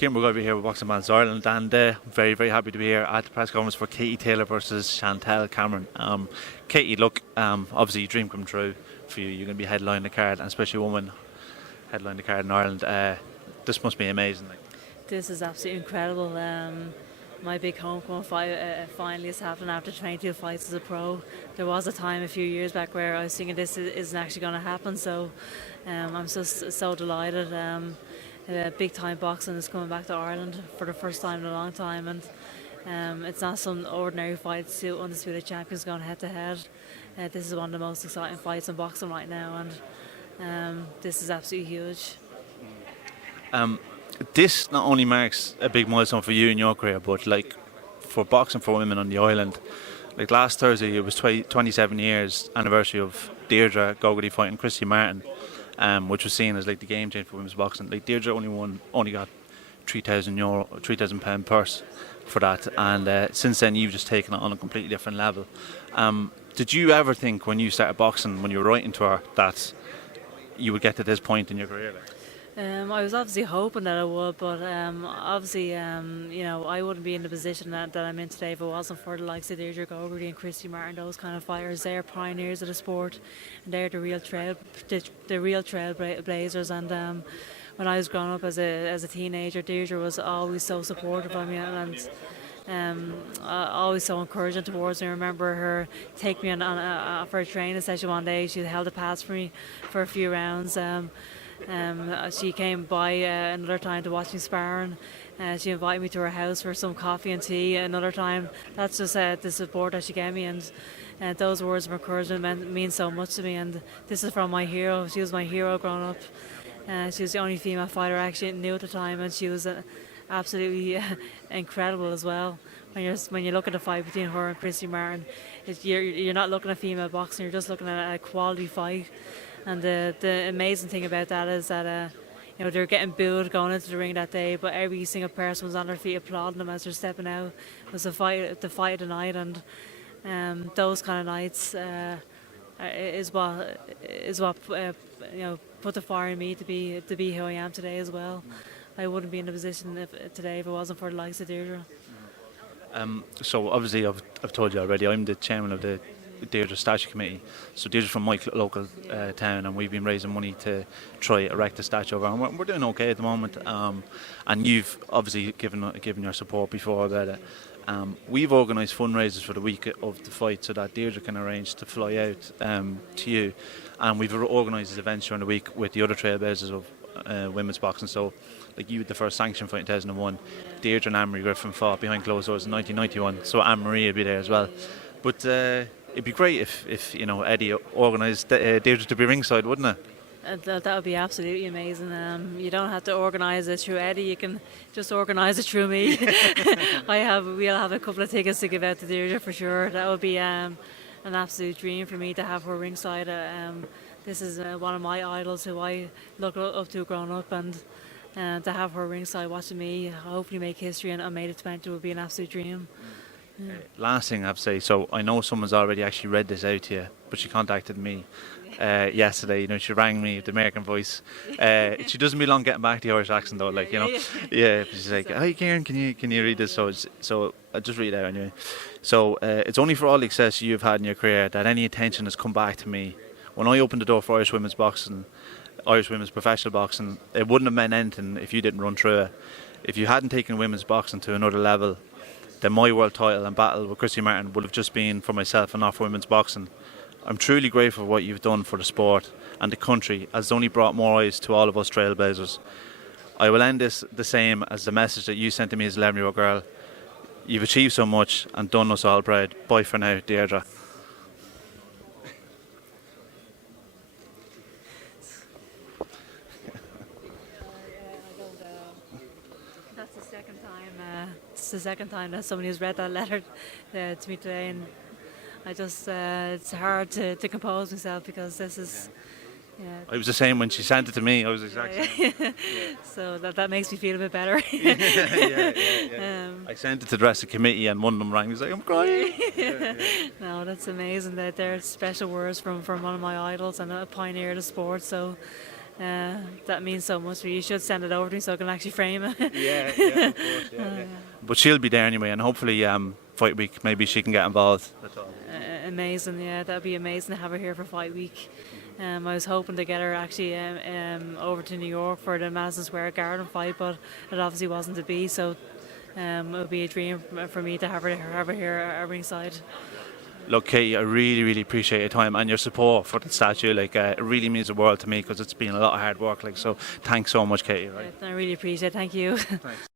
Kieran, we're going to be here with Boxing Bants Ireland, and very, very happy to be here at the press conference for Katie Taylor versus Chantel Cameron. Katie, look, obviously, dream come true for you. You're going to be headlining the card, and especially a woman headlining the card in Ireland. This must be amazing. This is absolutely incredible. My big homecoming fight finally has happened after 22 fights as a pro. There was a time a few years back where I was thinking this isn't actually going to happen, so I'm just so delighted. Big time boxing is coming back to Ireland for the first time in a long time, and it's not some ordinary fight. It's two undisputed champions going head to head. This is one of the most exciting fights in boxing right now, and this is absolutely huge. This not only marks a big milestone for you in your career, but like for boxing for women on the island. Like last Thursday, it was 27 years anniversary of Deirdre Gogarty fighting Christy Martin, which was seen as like the game changer for women's boxing. Like Deirdre only got £3,000 purse for that, and since then you've just taken it on a completely different level. Did you ever think when you started boxing, when you were writing to her, that you would get to this point in your career? I was obviously hoping that I would, but obviously, I wouldn't be in the position that I'm in today if it wasn't for the likes of Deirdre Gogarty and Christy Martin, those kind of fighters. They're pioneers of the sport, and they're the real trailblazers. And when I was growing up as a teenager, Deirdre was always so supportive of me and always so encouraging towards me. I remember her take me on for a training session one day. She held a pass for me for a few rounds. She came by another time to watch me sparring. She invited me to her house for some coffee and tea another time. That's just the support that she gave me, and those words of encouragement mean so much to me. And this is from my hero. She was my hero growing up. She was the only female fighter I actually knew at the time, and she was absolutely incredible as well. When you look at the fight between her and Christy Martin, you're not looking at female boxing. You're just looking at a quality fight. And the amazing thing about that is that they're getting booed going into the ring that day, but every single person was on their feet applauding them as they're stepping out. It was the fight of the night, and those kind of nights is what put the fire in me to be who I am today as well. I wouldn't be in the position today if it wasn't for the likes of Deirdre. So obviously I've told you already, I'm the chairman of the Deirdre Statue Committee. So Deirdre's from my local town, and we've been raising money to try erect a statue of her, and we're doing okay at the moment. And you've obviously given your support before about it. We've organised fundraisers for the week of the fight so that Deirdre can arrange to fly out to you, and we've organised events during the week with the other trailblazers of women's boxing. So like you had the first sanctioned fight in 2001, Deirdre and Anne-Marie Griffin fought behind closed doors in 1991, so Anne-Marie would be there as well. But it'd be great if Eddie organised Deirdre to be ringside, wouldn't it? That would be absolutely amazing. You don't have to organise it through Eddie. You can just organise it through me. We'll have a couple of tickets to give out to Deirdre for sure. That would be an absolute dream for me to have her ringside. This is one of my idols who I look up to growing up, and to have her ringside watching me hopefully make history and May the 20th would be an absolute dream. Last thing I have to say, so I know someone's already actually read this out to you, but she contacted me yesterday. She rang me with the American voice. She doesn't be long getting back to the Irish accent though, yeah. She's like, "Hi Kieran, can you read this?" So I'll just read it out anyway. So it's only for all the success you've had in your career that any attention has come back to me. When I opened the door for Irish women's boxing, Irish women's professional boxing, it wouldn't have meant anything if you didn't run through it. If you hadn't taken women's boxing to another level, then my world title and battle with Christy Martin would have just been for myself and not for women's boxing. I'm truly grateful for what you've done for the sport and the country, as it's only brought more eyes to all of us trailblazers. I will end this the same as the message that you sent to me as an 11-year-old girl. You've achieved so much and done us all proud. Bye for now, Deirdre. It's the second time that somebody has read that letter to me today, and I just it's hard to compose myself because this is. I was the same when she sent it to me. I was exactly. So that makes me feel a bit better. Yeah. I sent it to the rest of the committee, and one of them rang me. He's like, "I'm crying." No, that's amazing. That they're special words from one of my idols and a pioneer of the sport. So that means so much. You should send it over to me so I can actually frame it. Yeah, of course, yeah. But she'll be there anyway, and hopefully fight week maybe she can get involved. That's all. Amazing, yeah, that'd be amazing to have her here for fight week. I was hoping to get her actually over to New York for the Madison Square Garden fight, but it obviously wasn't to be. So it would be a dream for me to have her here at ringside. Look, Katie, I really, really appreciate your time and your support for the statue. Like, it really means the world to me because it's been a lot of hard work. Like, so thanks so much, Katie. Right? I really appreciate it. Thank you. Thanks.